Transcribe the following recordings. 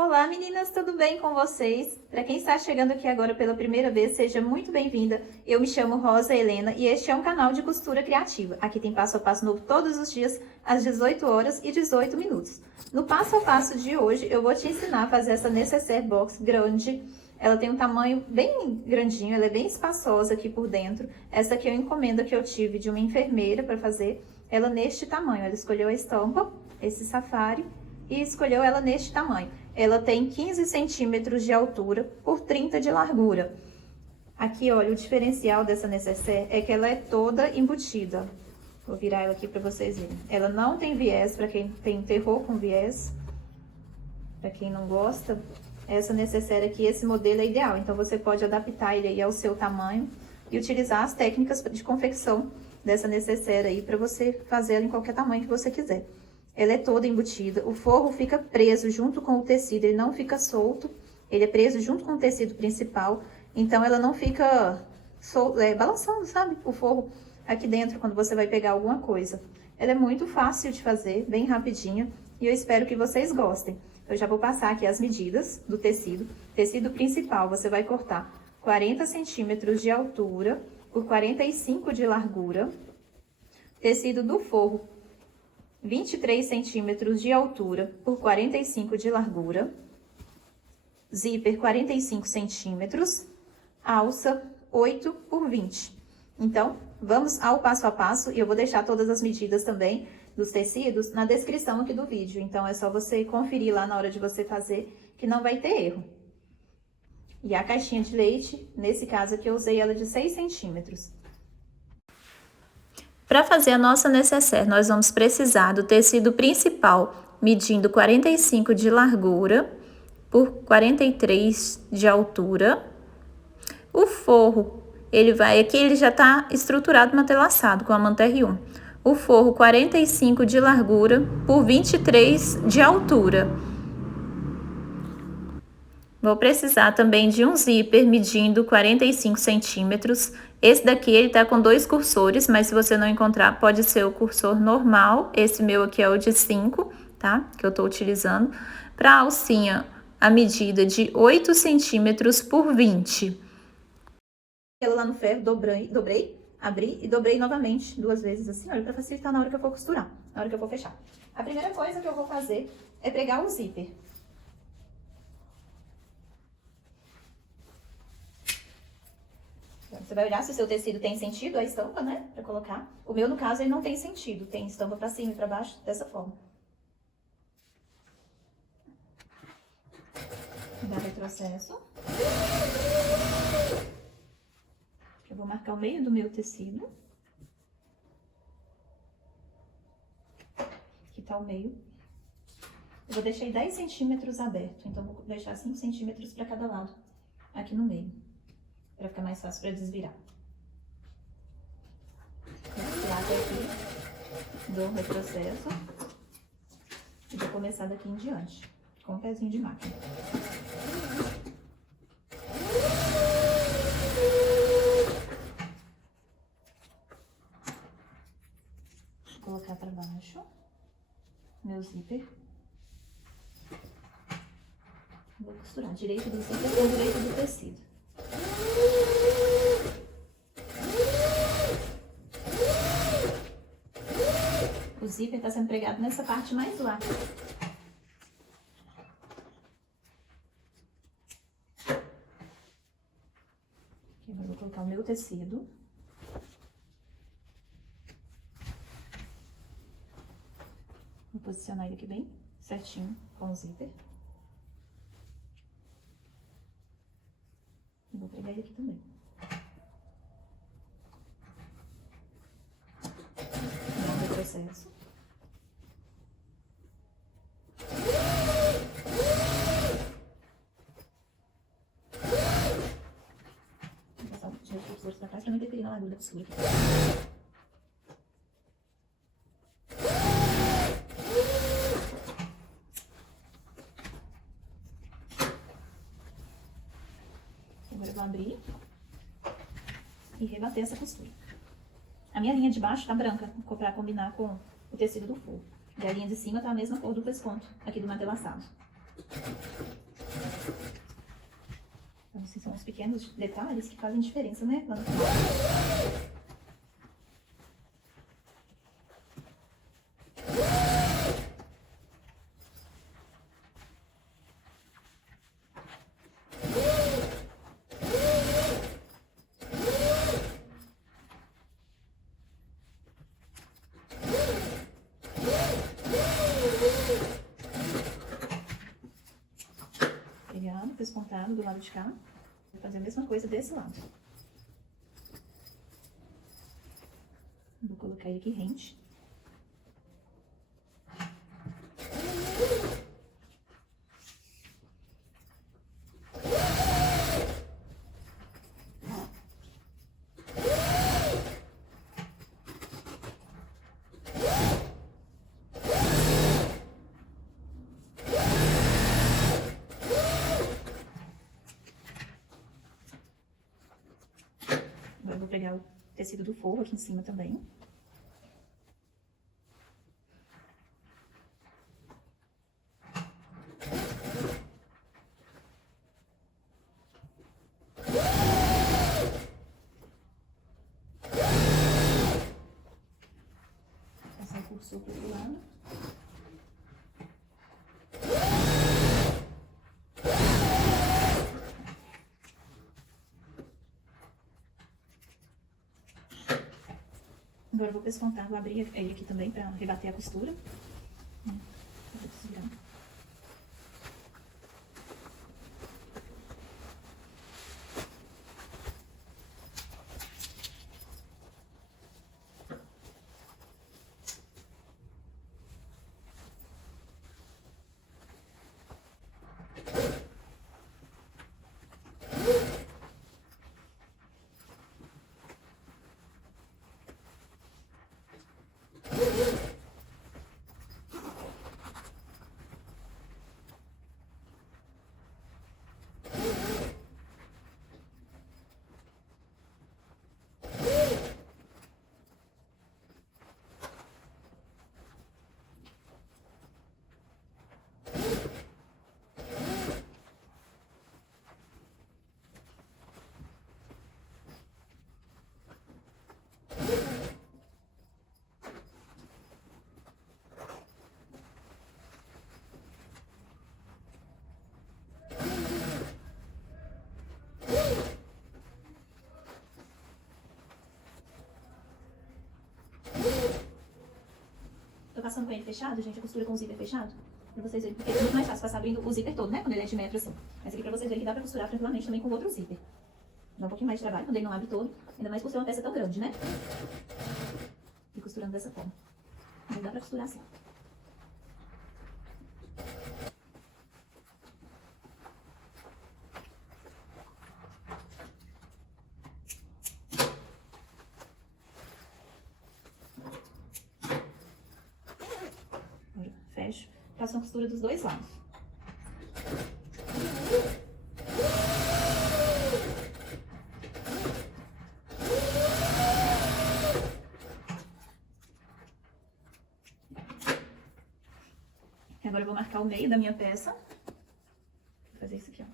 Olá meninas, tudo bem com vocês? Para quem está chegando aqui agora pela primeira vez, seja muito bem-vinda. Eu me chamo Rosa Helena e este é um canal de costura criativa. Aqui tem passo a passo novo todos os dias, às 18 horas e 18 minutos. No passo a passo de hoje, eu vou te ensinar a fazer essa necessaire box grande. Ela tem um tamanho bem grandinho, ela é bem espaçosa aqui por dentro. Essa aqui é uma encomenda que eu tive de uma enfermeira para fazer ela neste tamanho. Ela escolheu a estampa, esse safari, e escolheu ela neste tamanho. Ela tem 15 centímetros de altura por 30 de largura. Aqui, olha, o diferencial dessa necessaire é que ela é toda embutida. Vou virar ela aqui para vocês verem. Ela não tem viés, para quem tem terror com viés. Para quem não gosta, essa necessaire aqui, esse modelo é ideal. Então, você pode adaptar ele aí ao seu tamanho e utilizar as técnicas de confecção dessa necessaire aí para você fazer ela em qualquer tamanho que você quiser. Ela é toda embutida, o forro fica preso junto com o tecido, ele não fica solto, ele é preso junto com o tecido principal, então ela não fica balançando, sabe? O forro aqui dentro quando você vai pegar alguma coisa. Ela é muito fácil de fazer, bem rapidinha, e eu espero que vocês gostem. Eu já vou passar aqui as medidas do tecido. Tecido principal, você vai cortar 40 centímetros de altura por 45 de largura. Tecido do forro, 23 centímetros de altura por 45 de largura, zíper 45 centímetros, alça 8 por 20. Então, vamos ao passo a passo e eu vou deixar todas as medidas também dos tecidos na descrição aqui do vídeo. Então, é só você conferir lá na hora de você fazer que não vai ter erro. E a caixinha de leite, nesse caso aqui eu usei ela de 6 centímetros. Para fazer a nossa necessaire, nós vamos precisar do tecido principal, medindo 45 de largura por 43 de altura. O forro, aqui ele já está estruturado matelaçado com a manta R1. O forro 45 de largura por 23 de altura. Vou precisar também de um zíper medindo 45 centímetros. Esse daqui, ele tá com 2 cursores, mas se você não encontrar, pode ser o cursor normal. Esse meu aqui é o de 5, tá? Que eu tô utilizando. Pra alcinha, a medida de 8 centímetros por 20. Ela lá no ferro, dobrei, abri e dobrei novamente 2 vezes assim, olha, pra facilitar na hora que eu for costurar, na hora que eu for fechar. A primeira coisa que eu vou fazer é pregar o zíper. Você vai olhar se o seu tecido tem sentido, a estampa, né, pra colocar. O meu, no caso, ele não tem sentido, tem estampa pra cima e pra baixo, dessa forma. Dá retrocesso. Eu vou marcar o meio do meu tecido. Aqui tá o meio. Eu vou deixar 10 centímetros aberto, então vou deixar 5 centímetros pra cada lado, aqui no meio. Para ficar mais fácil para desvirar. Tirar até aqui, dou um retrocesso e vou começar daqui em diante, com um pezinho de máquina. Vou colocar para baixo meu zíper. Vou costurar direito do zíper com direito do tecido. O zíper está sendo pregado nessa parte mais lá. Aqui eu vou colocar o meu tecido. Vou posicionar ele aqui bem certinho com o zíper. E vou pregar ele aqui também. Dá um retrocesso. Vou passar os reforços pra trás pra não interferir na largura da costura aqui. Agora eu vou abrir e rebater essa costura. A minha linha de baixo tá branca, pra combinar com o tecido do forro. E a linha de cima tá a mesma cor do pesponto aqui do matelaçado. pequenos detalhes que fazem diferença, né? Lá no final. Pegando, pespontado do lado de cá. Vou fazer a mesma coisa desse lado. Vou colocar ele aqui rente. Agora eu vou pregar o tecido do forro aqui em cima também. Passar o cursor pro outro lado. Agora eu vou pespontar, vou abrir ele aqui também para rebater a costura. Vou desvirar. Tô passando com ele fechado, gente, a costura com o zíper fechado, pra vocês verem, porque é muito mais fácil passar abrindo o zíper todo, né, quando ele é de metro assim. Mas aqui pra vocês verem que dá pra costurar tranquilamente também com o outro zíper. Dá um pouquinho mais de trabalho quando ele não abre todo, ainda mais por ser uma peça tão grande, né? E costurando dessa forma. Mas dá pra costurar assim. Agora fecho, faço uma costura dos dois lados. Agora eu vou marcar o meio da minha peça. Vou fazer isso aqui, ó.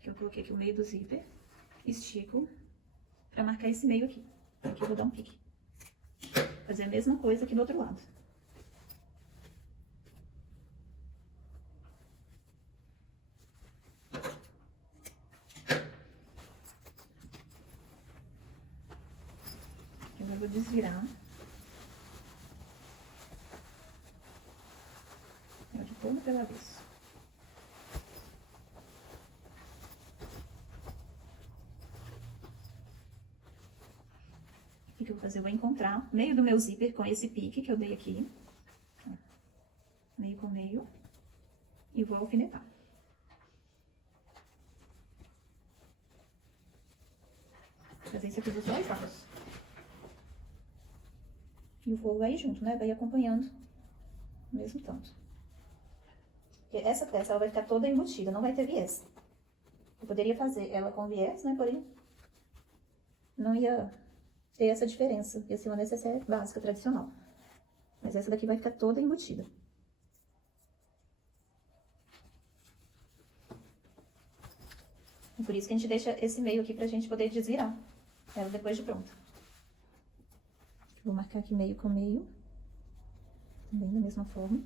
Que eu coloquei aqui o meio do zíper. Estico pra marcar esse meio aqui. Aqui eu vou dar um pique. Fazer a mesma coisa aqui do outro lado. Agora eu vou desvirar. De todo pelo avesso. O que eu vou fazer? Eu vou encontrar meio do meu zíper com esse pique que eu dei aqui. Meio com meio. E vou alfinetar. Vou fazer isso aqui dos dois lados. E o forro vai junto, né? Vai acompanhando o mesmo tanto. Porque essa peça, ela vai ficar toda embutida, não vai ter viés. Eu poderia fazer ela com viés, né? Porém, não ia ter essa diferença. Ia ser uma necessaire básica, tradicional. Mas essa daqui vai ficar toda embutida. E por isso que a gente deixa esse meio aqui pra gente poder desvirar ela depois de pronta. Vou marcar aqui meio com meio. Também da mesma forma.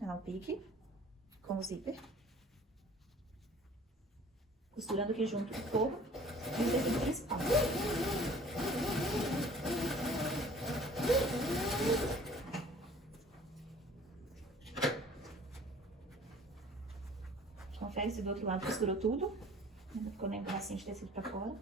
Olha lá o pique com o zíper. Costurando aqui junto o forro e o tecido principal. Confere se do outro lado costurou tudo. Não ficou nem um pedacinho de tecido pra fora.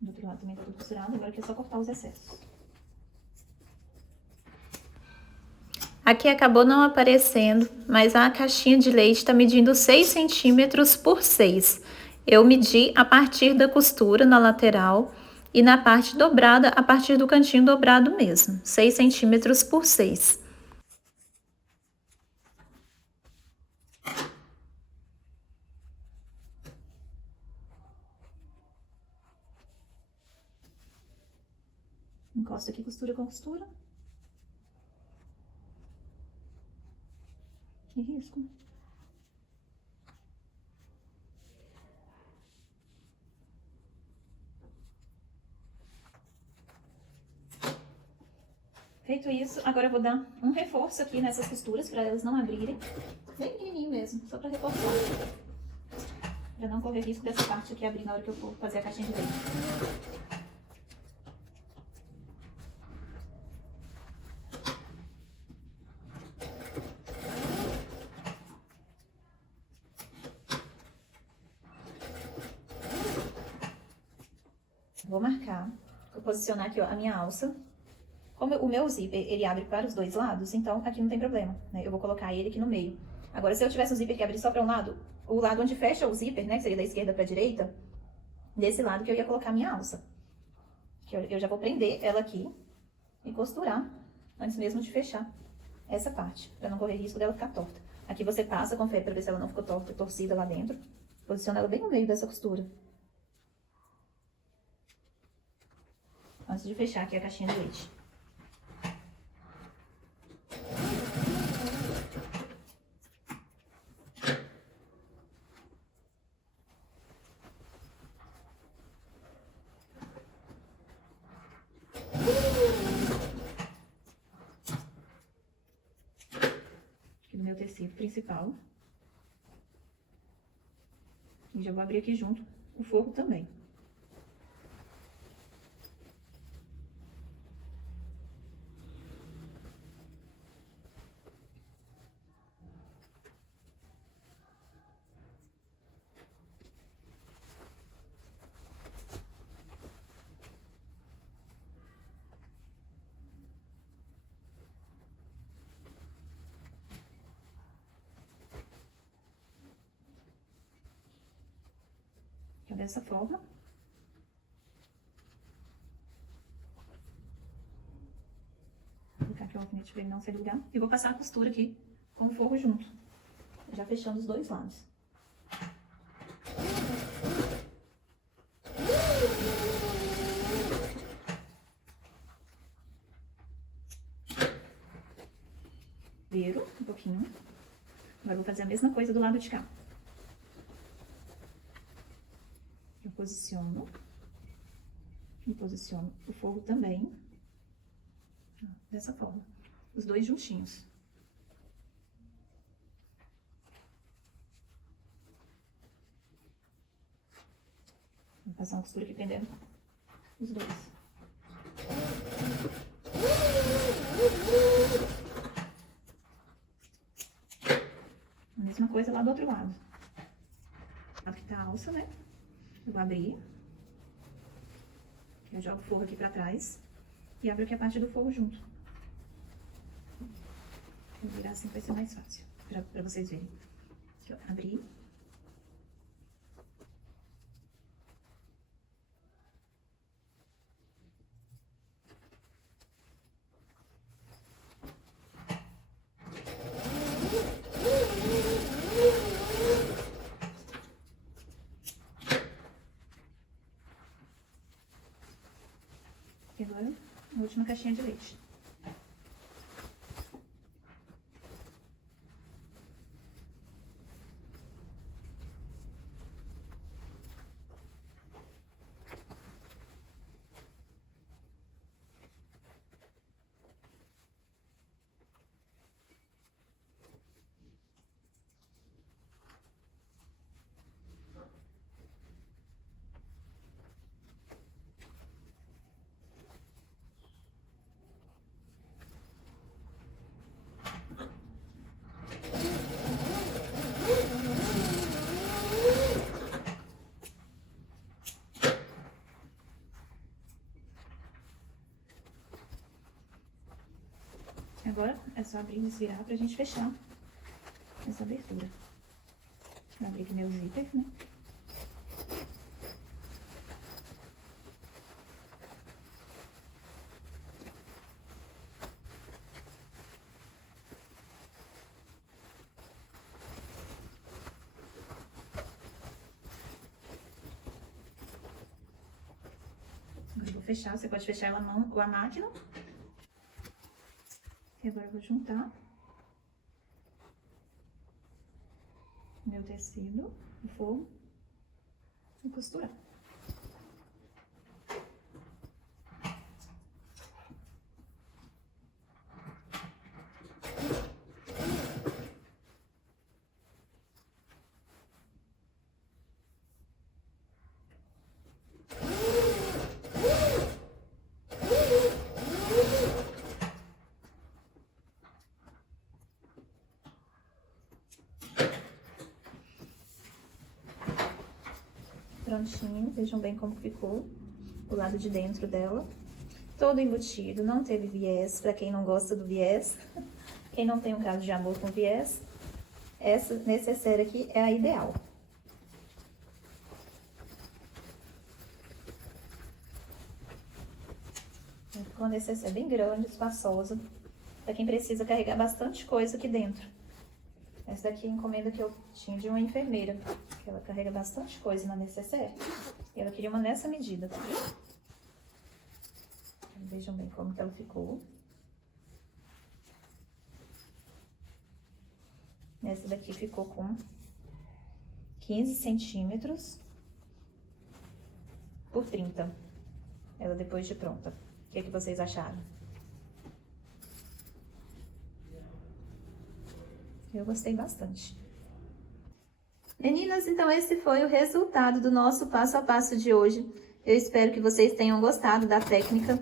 Do outro lado também tá tudo costurado, agora aqui é só cortar os excessos. Aqui acabou não aparecendo, mas a caixinha de leite está medindo 6 centímetros por 6. Eu medi a partir da costura na lateral e na parte dobrada, a partir do cantinho dobrado mesmo, 6 centímetros por 6. Encosta aqui costura com costura. E risco. Feito isso, agora eu vou dar um reforço aqui nessas costuras para elas não abrirem. Bem pequenininho mesmo, só para reforçar. Para não correr risco dessa parte aqui abrir na hora que eu for fazer a caixinha de leite. Vou marcar, vou posicionar aqui ó, a minha alça. Como o meu zíper, ele abre para os dois lados, então aqui não tem problema, né? Eu vou colocar ele aqui no meio. Agora, se eu tivesse um zíper que abrir só para um lado, o lado onde fecha o zíper, né, que seria da esquerda para a direita, desse lado que eu ia colocar a minha alça. Que eu já vou prender ela aqui e costurar antes mesmo de fechar essa parte, para não correr risco dela ficar torta. Aqui você passa, confere para ver se ela não ficou torta, torcida lá dentro. Posiciona ela bem no meio dessa costura. Antes de fechar aqui a caixinha de leite. Aqui no meu tecido principal. E já vou abrir aqui junto o forro também. Dessa forma. Vou colocar aqui o alfinete para ele não sair do lugar. E vou passar a costura aqui com o forro junto. Já fechando os dois lados. Viro um pouquinho. Agora vou fazer a mesma coisa do lado de cá. Eu posiciono e posiciono o forro também, dessa forma, os dois juntinhos. Vou passar uma costura aqui prendendo os dois. A mesma coisa lá do outro lado. Aqui tá a alça, né? Eu vou abrir, eu jogo o forro aqui pra trás e abro aqui a parte do forro junto. Vou virar assim, vai ser mais fácil pra vocês verem. Aqui, ó, abri. última caixinha de leite. Agora é só abrir e desvirar pra gente fechar essa abertura. Vou abrir aqui meu zíper, né? Agora eu vou fechar, você pode fechar ela a mão ou a máquina. E agora eu vou juntar meu tecido no forro e costurar. Prontinho, vejam bem como ficou o lado de dentro dela. Todo embutido, não teve viés, pra quem não gosta do viés. Quem não tem um caso de amor com viés, essa necessaire aqui é a ideal. Ficou uma necessaire bem grande, espaçosa, pra quem precisa carregar bastante coisa aqui dentro. Essa daqui é a encomenda que eu tinha de uma enfermeira, que ela carrega bastante coisa na necessaire. E ela queria uma nessa medida. Vejam bem como que ela ficou. Essa daqui ficou com 15 centímetros por 30. Ela depois de pronta. O que é que vocês acharam? Eu gostei bastante. Meninas, então esse foi o resultado do nosso passo a passo de hoje. Eu espero que vocês tenham gostado da técnica.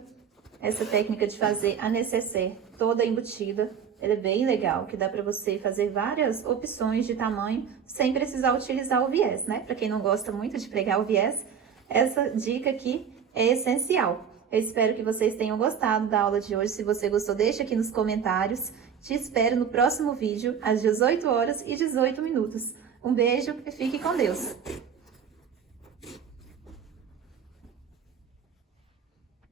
Essa técnica de fazer a necessaire toda embutida. Ela é bem legal, que dá pra você fazer várias opções de tamanho sem precisar utilizar o viés, né? Pra quem não gosta muito de pregar o viés, essa dica aqui é essencial. Eu espero que vocês tenham gostado da aula de hoje. Se você gostou, deixa aqui nos comentários. Te espero no próximo vídeo, às 18 horas e 18 minutos. Um beijo e fique com Deus!